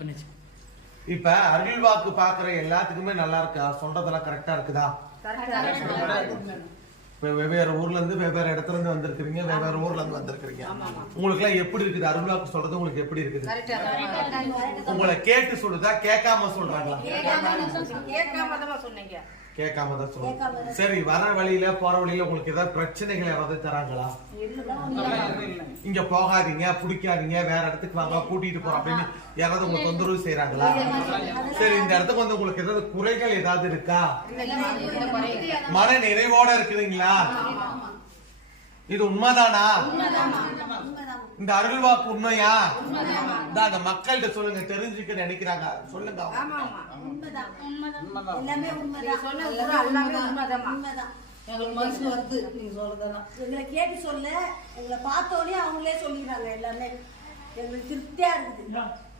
இப்ப அருள் வாக்கு பாக்குற எல்லாத்துக்குமே நல்லா இருக்கா? சொல்றதெல்லாம் கரெக்டா இருக்குதா? வெவ்வேறு ஊர்ல இருந்து வெவ்வேறு இடத்துல இருந்து வந்திருக்கீங்க, வெவ்வேறு ஊர்ல இருந்து வந்திருக்கீங்க. உங்களுக்கு எல்லாம் எப்படி இருக்குது? அருள் வாக்கு சொல்றது உங்களுக்கு எப்படி இருக்குது? உங்களை கேட்டு சொல்லுதா கேட்காம சொல்றாங்களா? கேட்காம தான் சொல்லுங்க. சரி, வர வழியில போற வழியில உங்களுக்கு ஏதாவது பிரச்சனைகள் யாராவது தராங்களா? இங்க போகாதீங்க, பிடிக்காதீங்க, வேற இடத்துக்கு வாங்க, கூட்டிட்டு போறோம் அப்படின்னு யாராவது உங்க தொந்தரவு செய்யறாங்களா? சரி, இந்த இடத்துக்கு வந்து உங்களுக்கு ஏதாவது குறைகள் ஏதாவது இருக்கா? மன நிறைவோட இருக்குதுங்களா? இது உண்மைதானா? இந்த அருள் வாக்கு உண்மையா? அந்த மக்கள்கிட்ட சொல்லுங்க, தெரிஞ்சுக்க நினைக்கிறாங்க, சொல்லுங்க. எங்களுக்கு மனசு வருது நீங்க சொல்றதெல்லாம். எங்களை கேட்டு சொல்ல, எங்களை பார்த்தோன்னே அவங்களே சொல்லிக்கிறாங்க. எல்லாமே எங்களுக்கு திருப்தியா இருக்குது.